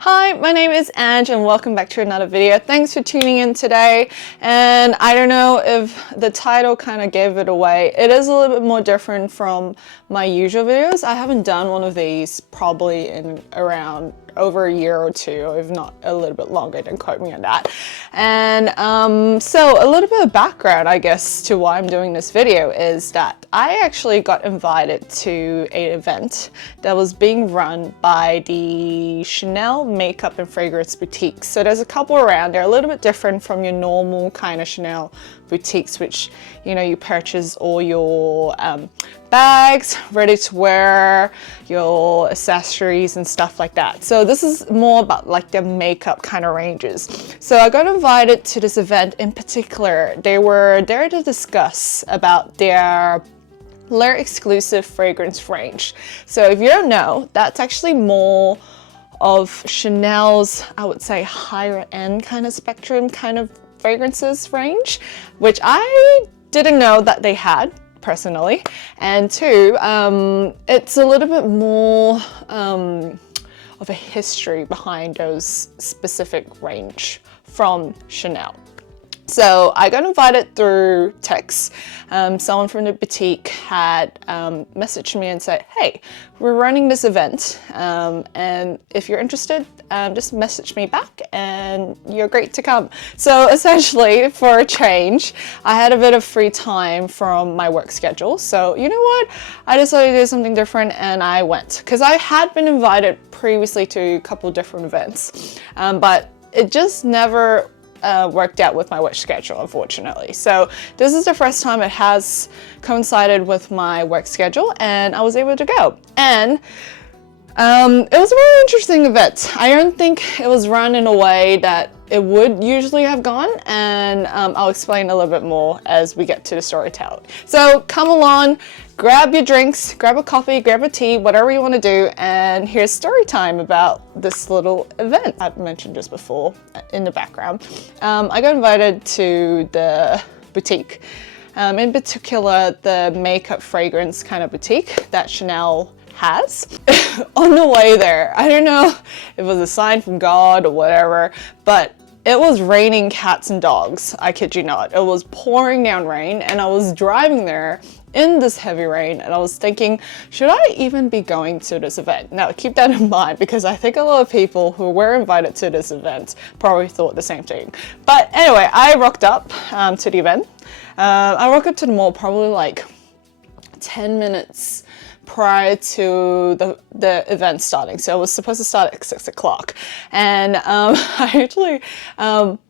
Hi, my name is Ange and welcome back to another video. Thanks for tuning in today. And I don't know if the title kind of gave it away. It is a little bit more different from my usual videos. I haven't done one of these probably in around over a year or two, if not a little bit longer, don't quote me on that. And so a little bit of background, I guess, to why I'm doing this video is that I actually got invited to an event that was being run by the Chanel makeup and fragrance boutiques. So there's a couple around. They're a little bit different from your normal kind of Chanel boutiques, which, you know, you purchase all your bags, ready to wear, your accessories and stuff like that. So this is more about like the makeup kind of ranges. So I got invited to this event in particular. They were there to discuss about their Les Exclusive fragrance range. So if you don't know, that's actually more of Chanel's, I would say, higher end kind of spectrum kind of fragrances range, which I didn't know that they had personally. And two, it's a little bit more of a history behind those specific range from Chanel. So I got invited through text. Someone from the boutique had messaged me and said, hey, we're running this event, and if you're interested, just message me back and you're great to come. So essentially, for a change, I had a bit of free time from my work schedule. So you know what? I decided to do something different and I went. Because I had been invited previously to a couple different events, but it just never worked out with my work schedule, unfortunately. So this is the first time it has coincided with my work schedule and I was able to go. And it was a very interesting event. I don't think it was run in a way that it would usually have gone, and I'll explain a little bit more as we get to the storytelling. So come along, grab your drinks, grab a coffee, grab a tea, whatever you want to do, and here's story time about this little event I mentioned just before in the background. I got invited to the boutique, in particular the makeup fragrance kind of boutique that Chanel has. On the way there, I don't know if it was a sign from God or whatever, but it was raining cats and dogs. I kid you not. It was pouring down rain and I was driving there in this heavy rain and I was thinking, should I even be going to this event? Now keep that in mind because I think a lot of people who were invited to this event probably thought the same thing. But anyway, I rocked up to the event. I rocked up to the mall probably like 10 minutes prior to the event starting. So it was supposed to start at 6 o'clock. And I actually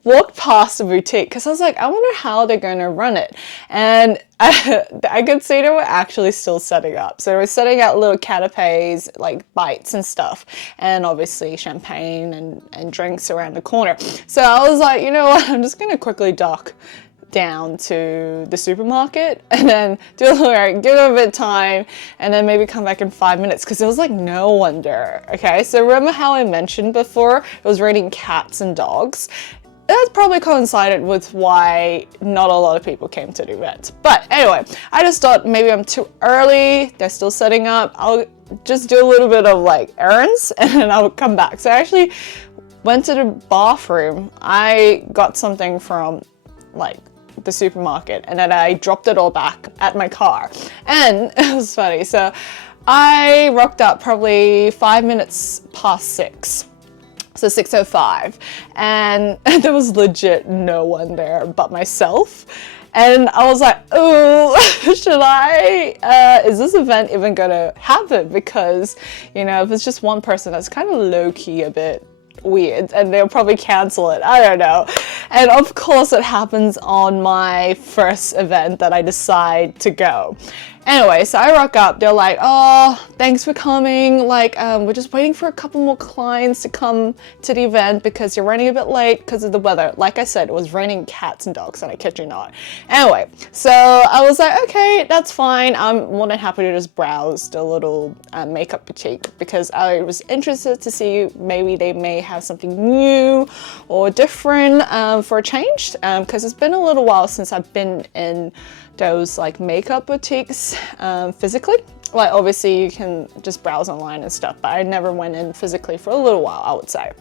walked past the boutique because I was like, I wonder how they're going to run it. And I could see they were actually still setting up. So they were setting out little canapes, like bites and stuff. And obviously champagne and drinks around the corner. So I was like, you know what, I'm just going to quickly dock down to the supermarket and then do a little errand, give it a bit of time, and then maybe come back in 5 minutes because there was like no one there. Okay, so remember how I mentioned before it was raining cats and dogs? That probably coincided with why not a lot of people came to the event. But anyway, I just thought maybe I'm too early, they're still setting up, I'll just do a little bit of like errands and then I'll come back. So I actually went to the bathroom. I got something from like the supermarket and then I dropped it all back at my car. And it was funny. So I rocked up probably 5 minutes past 6. So 6:05. And there was legit no one there but myself. And I was like, oh, should I, is this event even gonna happen? Because, you know, if it's just one person, that's kind of low-key a bit weird and they'll probably cancel it. I don't know. And of course it happens on my first event that I decide to go. Anyway, so I rock up, they're like, oh, thanks for coming, like we're just waiting for a couple more clients to come to the event because you're running a bit late because of the weather. Like I said, it was raining cats and dogs and I kid you not. Anyway, so I was like, okay, that's fine. I'm more than happy to just browse the little makeup boutique because I was interested to see maybe they may have something new or different for a change because it's been a little while since I've been in those like makeup boutiques physically. like obviously you can just browse online and stuff, but I never went in physically for a little while, I would say.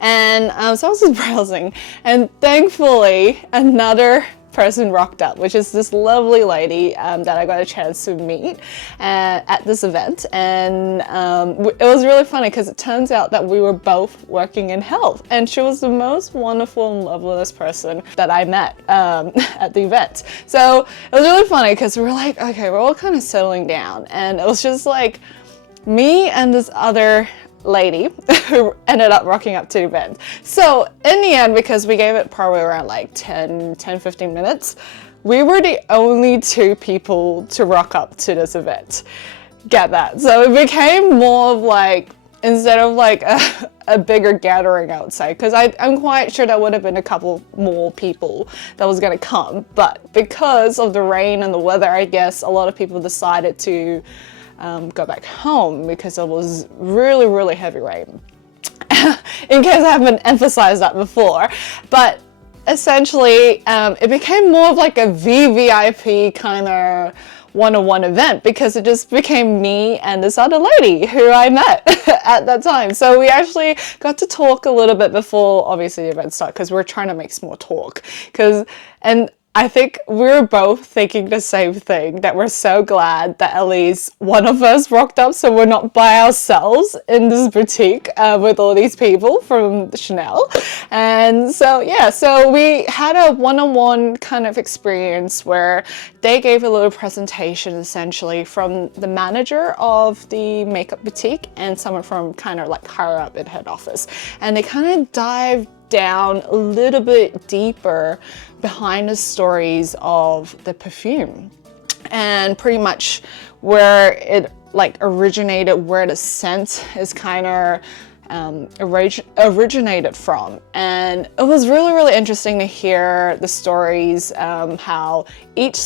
And so I was just browsing, and thankfully another person rocked up, which is this lovely lady that I got a chance to meet at this event. And it was really funny because it turns out that we were both working in health, and she was the most wonderful and loveliest person that I met at the event. So it was really funny because we were like, okay, we're all kind of settling down, and it was just like me and this other lady who ended up rocking up to the event. So in the end, because we gave it probably around like 15 minutes, we were the only 2 people to rock up to this event. Get that? So it became more of like, instead of like a bigger gathering outside, because I'm quite sure there would have been a couple more people that was going to come, but because of the rain and the weather, I guess a lot of people decided to go back home because it was really, really heavy rain. In case I haven't emphasized that before. But essentially, it became more of like a VVIP kind of one-on-one event, because it just became me and this other lady who I met at that time. So we actually got to talk a little bit before obviously the event started, because we're trying to make small talk. And I think we were both thinking the same thing, that we're so glad that at least one of us rocked up, so we're not by ourselves in this boutique with all these people from Chanel. And so yeah, so we had a one-on-one kind of experience where they gave a little presentation essentially from the manager of the makeup boutique and someone from kind of like higher up in head office. And they kind of dived down a little bit deeper behind the stories of the perfume, and pretty much where it like originated, where the scent is kind of originated from. And it was really, really interesting to hear the stories, how each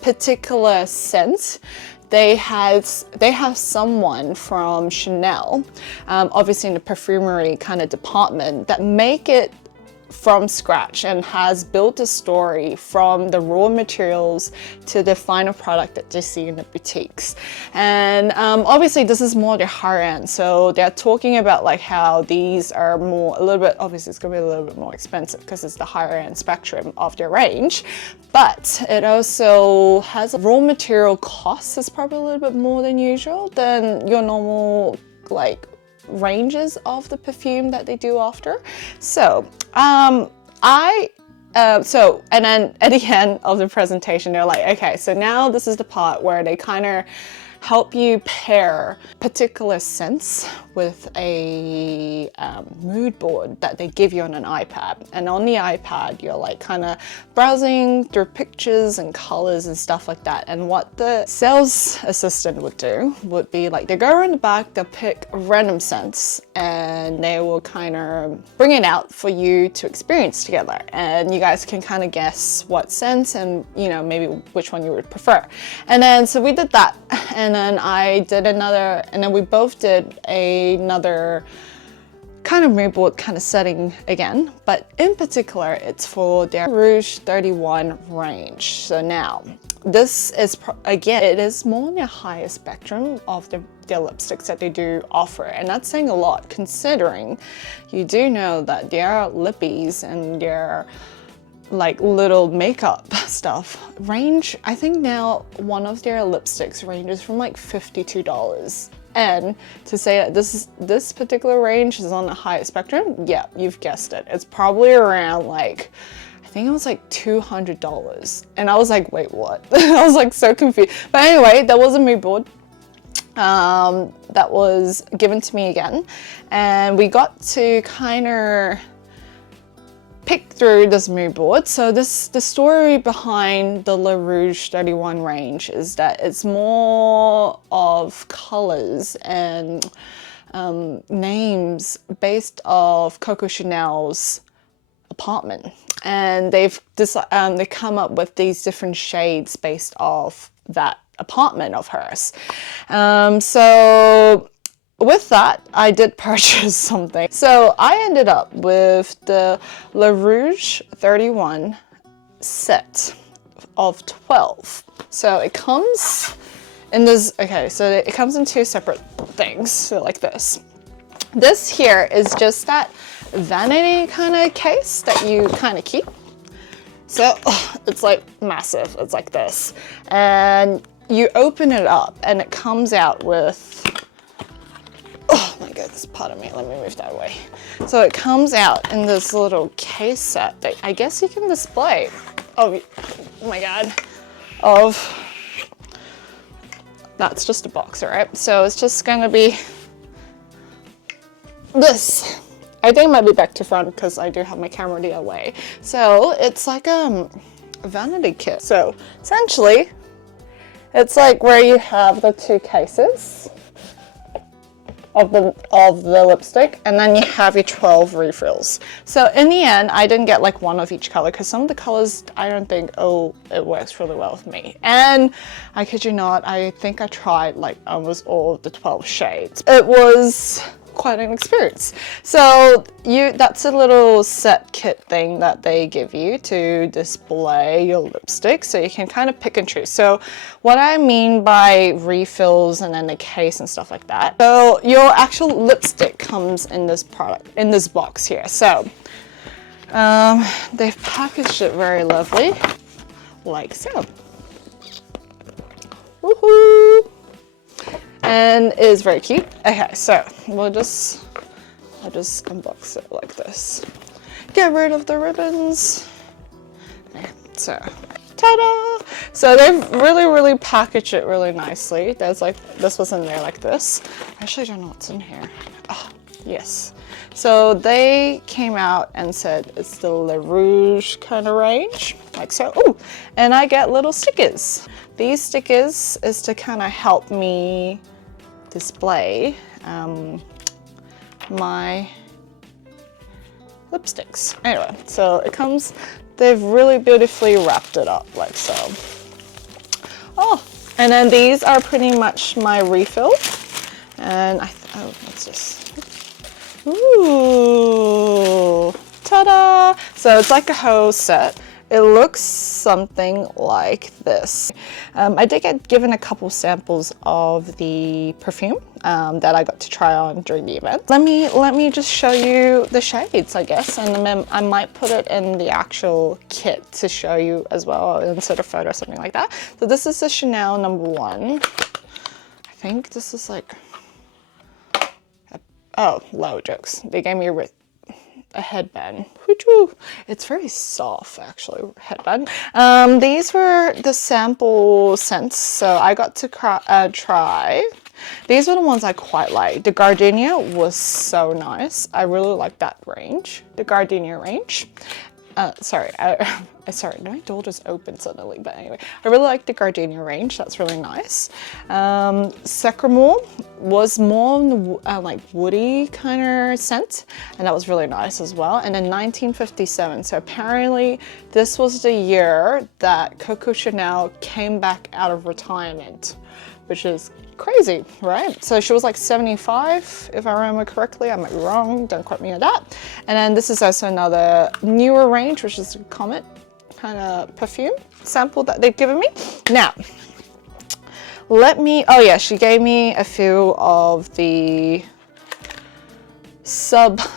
particular scent, they have someone from Chanel, obviously in the perfumery kind of department, that make it from scratch and has built a story from the raw materials to the final product that you see in the boutiques. And obviously this is more the higher end, so they're talking about like how these are more, a little bit, obviously it's gonna be a little bit more expensive because it's the higher end spectrum of their range, but it also has raw material costs is probably a little bit more than usual than your normal like ranges of the perfume that they do after. So and then at the end of the presentation, they're like, okay, so now this is the part where they kind of help you pair particular scents with a mood board that they give you on an iPad. And on the iPad, you're like kind of browsing through pictures and colors and stuff like that. And what the sales assistant would do would be like, they go around the back, they'll pick random scents and they will kind of bring it out for you to experience together. And you guys can kind of guess what scent and, you know, maybe which one you would prefer. And then, so we did that. And then I did another, and then we both did another kind of mood board kind of setting again, but in particular it's for their Rouge 31 range. So now this is again, it is more on the higher spectrum of their lipsticks that they do offer, and that's saying a lot considering you do know that their lippies and their like little makeup stuff range, I think now one of their lipsticks ranges from like $52. And to say that this particular range is on the highest spectrum, yeah, you've guessed it. It's probably around like, I think it was like $200. And I was like, wait, what? I was like so confused. But anyway, that was a mood board that was given to me again. And we got to kind of pick through this mood board. So the story behind the Le Rouge 31 range is that it's more of colors and names based off Coco Chanel's apartment, and they've they come up with these different shades based off that apartment of hers. So with that, I did purchase something. So I ended up with the Le Rouge 31 set of 12. So it comes And this, okay, so it comes in two separate things, so like this. This here is just that vanity kind of case that you kind of keep. So it's like massive, it's like this. And you open it up and it comes out with, oh my goodness, pardon me, let me move that away. So it comes out in this little case set that I guess you can display. Oh my God, that's just a box, right? So it's just gonna be this. I think it might be back to front because I do have my camera the other way. So it's like a vanity kit. So essentially, it's like where you have the two cases of the lipstick, and then you have your 12 refills. So in the end, I didn't get like one of each color because some of the colors I don't think, oh, it works really well with me. And I kid you not, I think I tried like almost all of the 12 shades. It was quite an experience. So that's a little set kit thing that they give you to display your lipstick, so you can kind of pick and choose. So what I mean by refills and then the case and stuff like that, so your actual lipstick comes in this product, in this box here. So they've packaged it very lovely, like so. Woohoo! And it is very cute. Okay, so I'll just unbox it like this. Get rid of the ribbons. Okay, so ta-da! So they've really packaged it really nicely. There's like, this was in there like this. I actually don't know what's in here. Oh, yes. So they came out and said it's the Les Rouge kind of range, like so. Oh, and I get little stickers. These stickers is to kind of help me display my lipsticks. Anyway, so it comes, they've really beautifully wrapped it up like so. Oh, and then these are pretty much my refill. And oh, what's this? Ooh, ta-da! So it's like a whole set. It looks something like this. I did get given a couple samples of the perfume that I got to try on during the event. Let me just show you the shades, I guess, and then I might put it in the actual kit to show you as well, insert a photo or something like that. So this is the Chanel #1. I think this is like, oh, low jokes. They gave me a headband. It's very soft, actually, headband. These were the sample scents, so I got to try. These were the ones I quite like. The Gardenia was so nice. I really like that range, the Gardenia range. Sorry, my door just opened suddenly, but anyway, I really like the Gardenia range. That's really nice. Secremore was more like woody kind of scent, and that was really nice as well. And then 1957, so apparently this was the year that Coco Chanel came back out of retirement, which is crazy, right? So she was like 75, if I remember correctly. I might be wrong, don't quote me on that. And then this is also another newer range, which is a Comet kind of perfume sample that they've given me. Now, oh yeah, she gave me a few of the Sublimage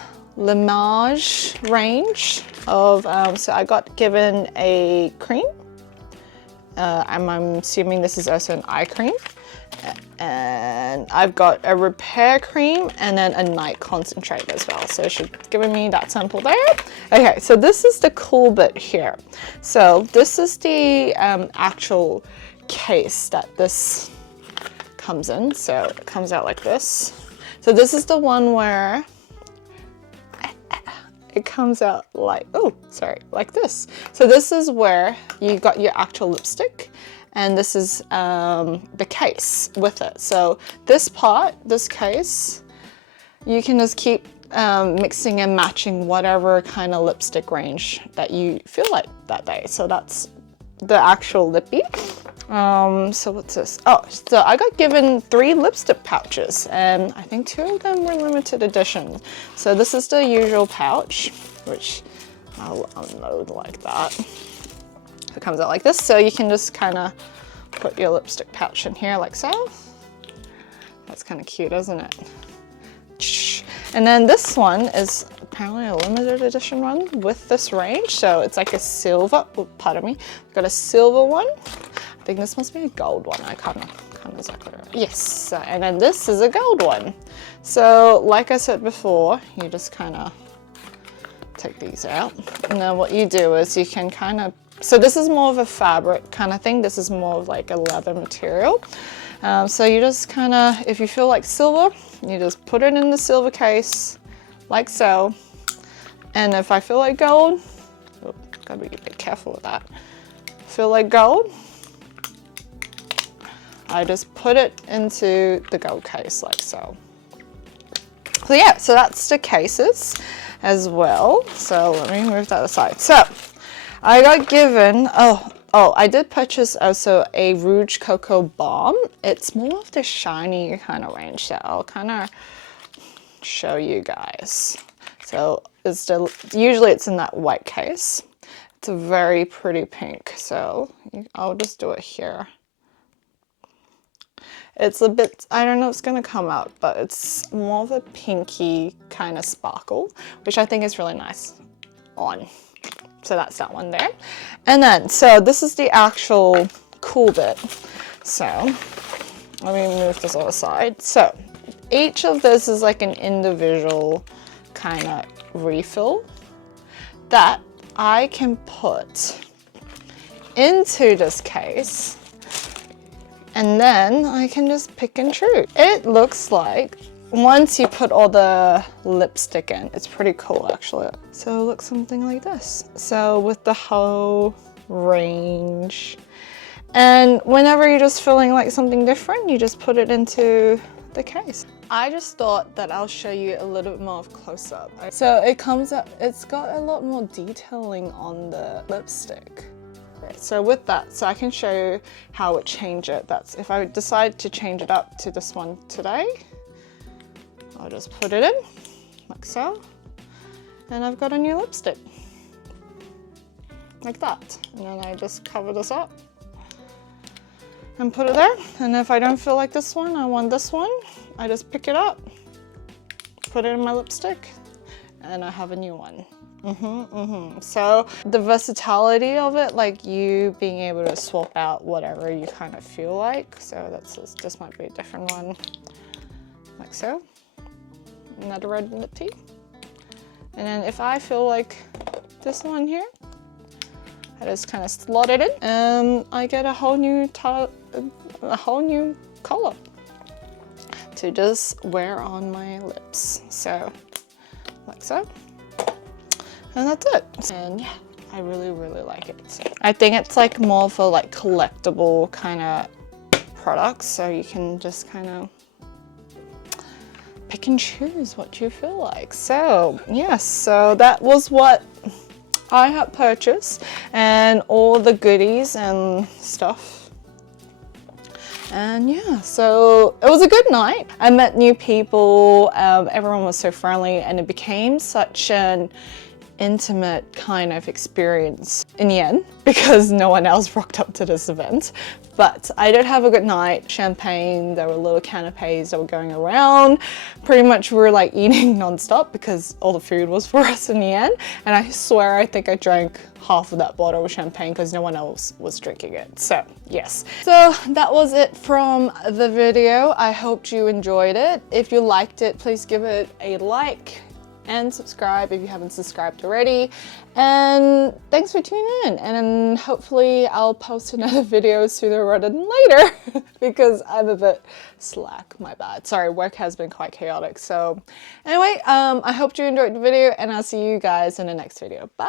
range of, so I got given a cream. I'm assuming this is also an eye cream. And I've got a repair cream and then a night concentrate as well. So she's given me that sample there. Okay, so this is the cool bit here. So this is the actual case that this comes in. So it comes out like this. So this is the one where it comes out like, oh, sorry, like this. So this is where you got your actual lipstick. And this is the case with it. So this part, this case, you can just keep mixing and matching whatever kind of lipstick range that you feel like that day. So that's the actual lippy. So what's this? Oh, so I got given 3 lipstick pouches, and I think 2 of them were limited edition. So this is the usual pouch, which I'll unload like that. It comes out like this, so you can just kind of put your lipstick pouch in here like so. That's kind of cute, isn't it? And then this one is apparently a limited edition one with this range. So it's like a silver, oh, pardon me, I've got a silver one. I think this must be a gold one. I can't exactly remember. Yes, and then this is a gold one. So like I said before, you just kind of take these out. And then what you do is you can kind of, so this is more of a fabric kind of thing. This is more of like a leather material. So you just kind of, if you feel like silver, you just put it in the silver case like so. And if I feel like gold, oh, gotta be a bit careful with that. Feel like gold, I just put it into the gold case like so. So yeah, so that's the cases as well. So let me move that aside. So I got given, I did purchase also a Rouge Cocoa Balm. It's more of the shiny kind of range that I'll kind of show you guys. So usually it's in that white case. It's a very pretty pink. So I'll just do it here. It's a bit, I don't know if it's gonna come out, but it's more of a pinky kind of sparkle, which I think is really nice on. So that's that one there. And then, so this is the actual cool bit. So let me move this all aside. So each of this is like an individual kind of refill that I can put into this case. And then I can just pick and choose. It looks like once you put all the lipstick in, it's pretty cool actually. So it looks something like this. So with the whole range. And whenever you're just feeling like something different, you just put it into the case. I just thought that I'll show you a little bit more of close up. So it comes up, it's got a lot more detailing on the lipstick. So with that, so I can show you how it change it. That's if I decide to change it up to this one today, I'll just put it in like so, and I've got a new lipstick like that. And then I just cover this up and put it there. And if I don't feel like this one, I want this one, I just pick it up, put it in my lipstick, and I have a new one. So the versatility of it, like you being able to swap out whatever you kind of feel like. So this might be a different one, like so. Another red lip tee. And then if I feel like this one here, I just kind of slot it in, and I get a whole new color to just wear on my lips. So like so. And that's it. And yeah, I really, really like it. So I think it's like more of a like collectible kind of product. So you can just kind of pick and choose what you feel like. So yes, so that was what I had purchased and all the goodies and stuff. And yeah, so it was a good night. I met new people, everyone was so friendly, and it became such an intimate kind of experience in the end because no one else rocked up to this event. But I did have a good night. Champagne, there were little canapes that were going around. Pretty much we were like eating non-stop because all the food was for us in the end. And I swear I think I drank half of that bottle of champagne because no one else was drinking it. So yes. So that was it from the video. I hope you enjoyed it. If you liked it, please give it a like and subscribe if you haven't subscribed already. And thanks for tuning in. And then hopefully I'll post another video sooner rather than later because I'm a bit slack, my bad. Sorry, work has been quite chaotic. So anyway, I hope you enjoyed the video and I'll see you guys in the next video. Bye!